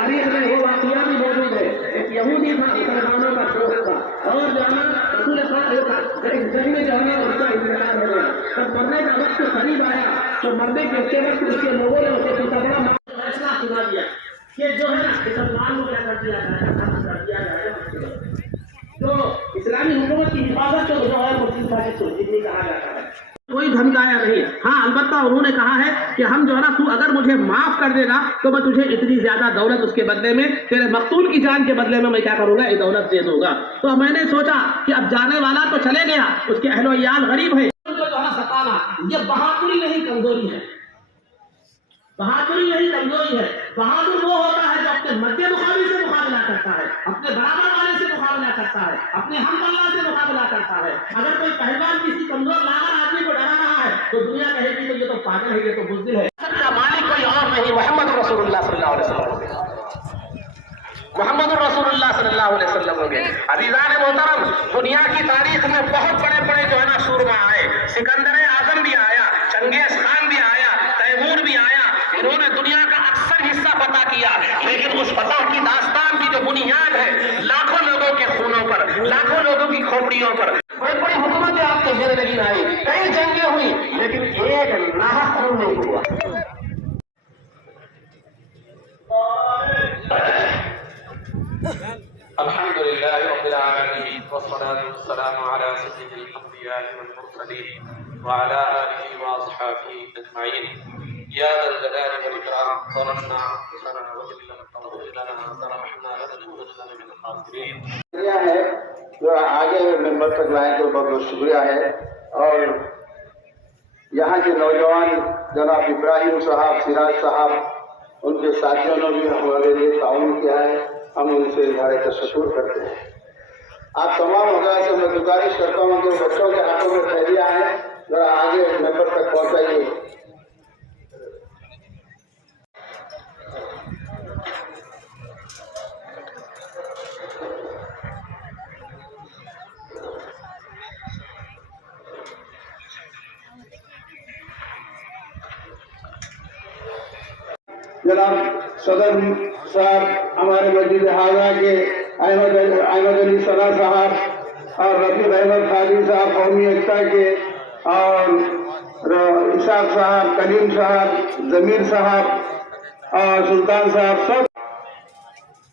تاریخ میں وہ واقعہ بھی موجود ہے. ایک یہودی تھا، مسلمانوں کا دوست تھا، اور جو ہے نا رسول پاک ایک جنگ میں جو ہے نا اس کا انتقال ہو گیا. جب مرنے کا وقت قریب آیا تو مرنے کے وقت اس کے لوگوں نے اسے پوچھا، بڑا فیصلہ سنا دیا کہ جو ہے نا مسلمان کو کیا کر دیا جائے گا، ختم کر دیا جائے گا. تو اسلامی حکومت کی حفاظت کو جو ہے مسلم فاضل سلطنی کہا جاتا ہے. کوئی دھمکایا نہیں. ہاں البتہ انہوں نے کہا ہے کہ ہم جو ہے نا تو اگر مجھے معاف کر دے گا تو میں تجھے اتنی زیادہ دولت اس کے بدلے میں، تیرے مقتول کی جان کے بدلے میں کیا کروں گا، یہ دولت دے دوں گا. تو میں نے سوچا کہ اب جانے والا تو چلے گیا، اس کے اہل و عیال غریب ہیں، ان کو جو ہے ستانا یہ بہادری نہیں کمزوری ہے. بہادری نہیں کمزوری ہے. بہادر وہ ہوتا ہے جو اپنے مدِ مقابل سے مقابلہ کرتا ہے، اپنے برابر والے سے مقابلہ کرتا ہے، اپنے ہم پلہ سے مقابلہ کرتا ہے. اگر کوئی پہلوان کسی کمزور لاغر آدمی کو ڈرا رہا ہے تو دنیا کہے گی تو یہ تو پاگل ہے، یہ تو بزدل ہے. مالک کوئی اور نہیں، محمد رسول اللہ صلی اللہ علیہ وسلم. محمد رسول اللہ صلی اللہ علیہ وسلم ہو گئے. عزیزان محترم، دنیا کی تاریخ میں بہت بڑے بڑے جو ہے نا سورما آئے. سکندر اعظم بھی آیا، چنگیز خان بھی آیا، تیمور بھی آیا. انہوں نے دنیا کا اکثر حصہ فتح کیا، لیکن اس فتح کی داستان کی جو بنیاد ہے لاکھوں لوگوں کے خونوں پر، لاکھوں لوگوں کی کھوپڑیوں پر. بڑی بڑی حکومتیں آپ کے زیر نگین آئی، کئی جنگیں ہوئی، لیکن ایک ناحق خون نہیں ہوا. الحمد لله رب العالمين، والصلاة والسلام على سيد الأنبياء والمرسلين وعلى آله وأصحابه أجمعين. يا ذا الجلال والإكرام، ظلمنا أنفسنا وإن لم تغفر لنا وترحمنا لنكونن من الخاسرين. ہے جو آگے ممبر تک لائیں تو بہت بہت شکریہ ہے. اور یہاں کے نوجوان جناب ابراہیم صاحب، سراج صاحب، ان کے ساتھیوں نے بھی ہمارے لیے تعاون کیا ہے، ہم ان سے اظہار تشکر کرتے ہیں. آپ تمام حضرات سے میں گزارش کرتا ہوں کہ بچوں کے ہاتھوں میں تھیلیاں ہیں، ذرا آگے ممبر تک پہنچائیے. جناب صدر صاحب، ہمارے مسجد حاضرہ کے احمد علی ثنا صاحب اور رفیق احمد خادی صاحب قومی ایکتا کے، اور اسحاق صاحب، کلیم صاحب، ضمیر صاحب اور سلطان صاحب، سب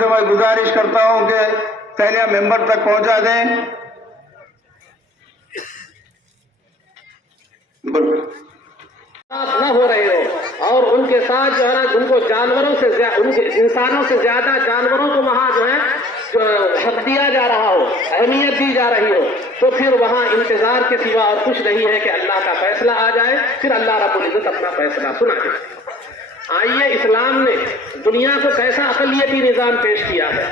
سے میں گزارش کرتا ہوں کہ پہلے ممبر تک پہنچا دیں. نہ ہو رہے ہو، اور ان کے ساتھ جو ہے نا ان کو جانوروں سے انسانوں سے زیادہ جانوروں کو وہاں جو ہے حق دیا جا رہا ہو، اہمیت دی جا رہی ہو، تو پھر وہاں انتظار کے سوا اور کچھ نہیں ہے کہ اللہ کا فیصلہ آ جائے، پھر اللہ رب العزت اپنا فیصلہ سنا دے. آئیے اسلام نے دنیا کو کیسا اقلیتی نظام پیش کیا ہے.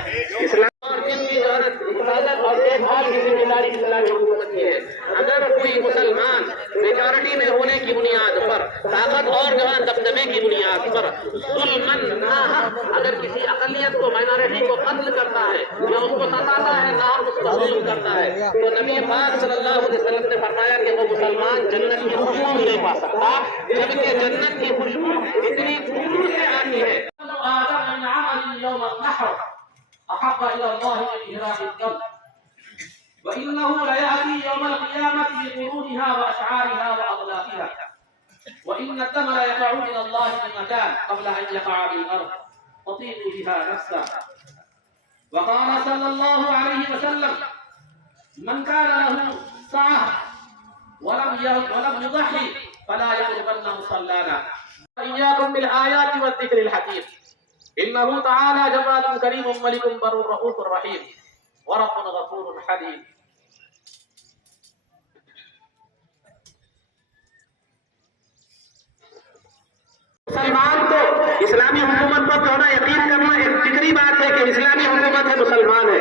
اسلام اور جن کی حفاظت اور دیکھ بھال کی ذمہ داری اسلامی حکومت کی ہے. اگر کوئی مسلمان میجورٹی میں ہونے کی بنیاد پر، طاقت اور جو ہے دبدبے کی بنیاد پر ظلمن ناحق اگر کسی اقلیت کو، مائنورٹی کو قتل کرتا ہے یا اس کو ستاتا ہے، ناحق اس کو ظلم کرتا ہے، تو نبی پاک صلی اللہ علیہ وسلم نے فرمایا کہ وہ مسلمان جنت کی خوشبو نہیں پا سکتا، جبکہ جنت کی خوشبو اتنی دور سے آتی ہے. أحب إلى الله من إهراق الدم، وإنه ليأتي يوم القيامة بقرونها وأشعارها وأضلافها، وإن الدم ليقع إلى الله في مكان قبل أن يقع بالأرض تطيب بها نفسه. وقال صلى الله عليه وسلم: من كان له سعة ولم يضحي فلا يقربن مصلانا. إياكم بالآيات والذكر الحكيم، إنه تعالى جواد كريم ملك بر رؤوف رحيم ورب غفور حليم. مسلمان تو اسلامی حکومت پر جو ہے یقین کرنا ایک فکری بات ہے کہ اسلامی حکومت ہے، مسلمان ہے،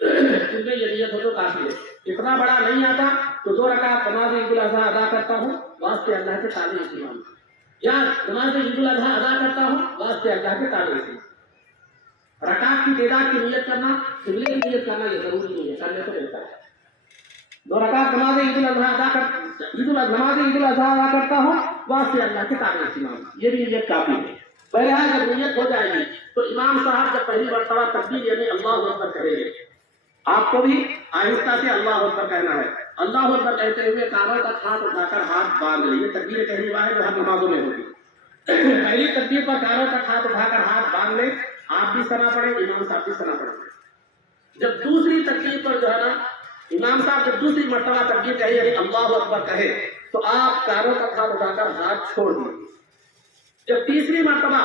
ان میں یہ نیت ہو تو کافی ہے. اتنا بڑا نہیں آتا تو 2 رکعت نماز عید الاضحیٰ ادا کرتا ہوں واسطے اللہ کے تابع امام، یا نماز عید الاضحیٰ ادا کرتا ہوں واسطے اللہ کے تابع امام. رکعت کی تعداد کی نیت کرنا، قبلے کی نیت کرنا یہ ضروری نہیں ہے، کرنے تو بہتر ہے. 2 رکعت نماز عید الاضحیٰ ادا کرتا ہوں واسطے اللہ کے تابع امام، یہ بھی نیت کافی ہے. بہرحال جب نیت ہو جائے گی تو امام صاحب جب پہلی مرتبہ تکبیر یعنی اللہ اکبر کہیں گے، آپ کو بھی آہستہ سے اللہ اکبر کہنا ہے. اللہ اکبر کہتے ہوئے کانوں تک ہاتھ اٹھا کر ہاتھ باندھ لیجیے. تکبیر پہلی بار ہے جو ہر نمازوں میں ہوگی. پہلی تکبیر پر کانوں تک ہاتھ اٹھا کر ہاتھ باندھ لیں، آپ بھی سنا پڑھیں، امام صاحب بھی سنا پڑھیں. جب دوسری تکبیر پر جو ہے نا امام صاحب جب دوسری مرتبہ تکبیر کہے یعنی اللہ اکبر کہے تو آپ کانوں تک ہاتھ اٹھا کر ہاتھ چھوڑ دیجیے. جب تیسری مرتبہ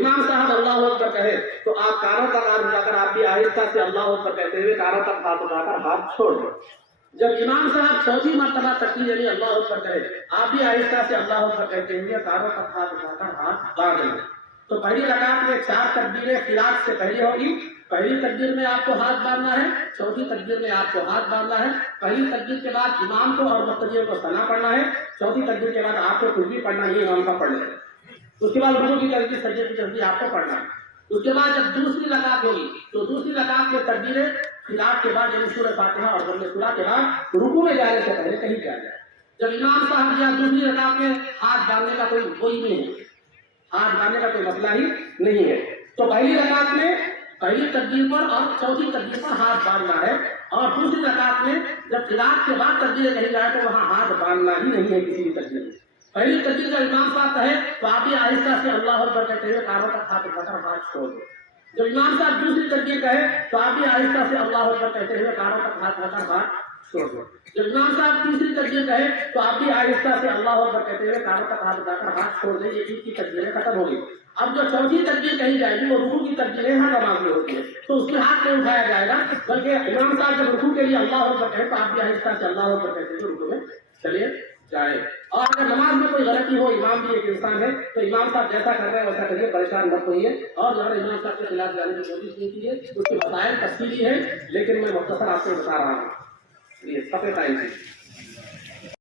امام صاحب اللہ اکبر کہے تو آپ کانوں تک ہاتھ اٹھا کر آپ بھی آہستہ سے اللہ اکبر کہتے ہوئے کانوں تک ہاتھ اٹھا کر ہاتھ چھوڑ دیں. جب امام صاحب چوتھی مرتبہ تکبیر یعنی اللہ اکبر کہے آپ بھی آہستہ سے اللہ اکبر کہتے ہوئے کانوں تک ہاتھ اٹھا کر ہاتھ باندھ دیں. تو پہلی رکعت میں 4 تکبیریں قرات سے پہلے ہوگی. پہلی تکبیر میں آپ کو ہاتھ باندھنا ہے، چوتھی تکبیر میں آپ کو ہاتھ باندھنا ہے. پہلی تکبیر کے بعد امام کو اور مقتدیوں کو ثنا پڑھنا ہے. چوتھی تکبیر کے بعد آپ کو کچھ بھی پڑھنا نہیں، امام کا پڑھ لیں. اس کے بعد رکوع کی ترتیب سجدے کی ترتیب آپ کو پڑھنا ہے. اس کے بعد جب دوسری رکعت ہوگی تو دوسری رکعت میں تکبیریں قرات کے بعد یعنی سورہ فاتحہ اور ضم سورہ کے بعد رکوع میں جانے سے پہلے کہیں کیا جائے. جب امام صاحب یا دوسری رکعت میں ہاتھ باندھنے کا کوئی نہیں ہے، ہاتھ باندھنے کا کوئی مسئلہ ہی نہیں ہے، تو پہلی رکعت میں پہلی تکبیر پر اور چوتھی تکبیر پر ہاتھ باندھنا ہے. اور دوسری رکعت میں جب قرات کے بعد تکبیریں کہی جائے تو وہاں ہاتھ باندھنا ہی نہیں ہے کسی بھی تکبیر میں. پہلی تکبیر جب امام صاحب کہے تو آپ بھی آہستہ سے اللہ اکبر کہتے ہوئے کانوں تک ہاتھ اٹھا کر ہاتھ چھوڑ دیں. جب امام صاحب دوسری تکبیر کہے تو آپ بھی آہستہ سے اللہ اکبر کہتے ہوئے کانوں تک ہاتھ اٹھا کر ہاتھ چھوڑ دیں. جب امام صاحب تیسری تکبیر کہے تو آپ بھی آہستہ سے اللہ اکبر کہتے ہوئے کانوں تک ہاتھ اٹھا کر ہاتھ چھوڑ دیں. یہ عید کی تکبیریں ختم ہو گئی. اب جو چوتھی تکبیر کہی جائے گی وہ رکوع کی تکبیریں ہر نماز میں ہوتی ہے تو اس کے ہاتھ نہیں اٹھایا جائے گا، بلکہ امام صاحب جب رکوع کے لیے اللہ اکبر کہے تو آپ بھی آہستہ سے اللہ اکبر کہتے ہوئے رکوع میں چلے جائے. اور اگر نماز میں کوئی غلطی ہو، امام بھی ایک انسان ہے، تو امام صاحب جیسا کر رہے ہیں ویسا کریے، پریشان مت ہوئیے. اور جو ہے امام صاحب کے خلاف جانے کی کوشش نہیں کیجیے. اس کے مسائل تفصیلی ہے لیکن میں مختصر آپ کو بتا رہا ہوں. یہ سب قائم ہے.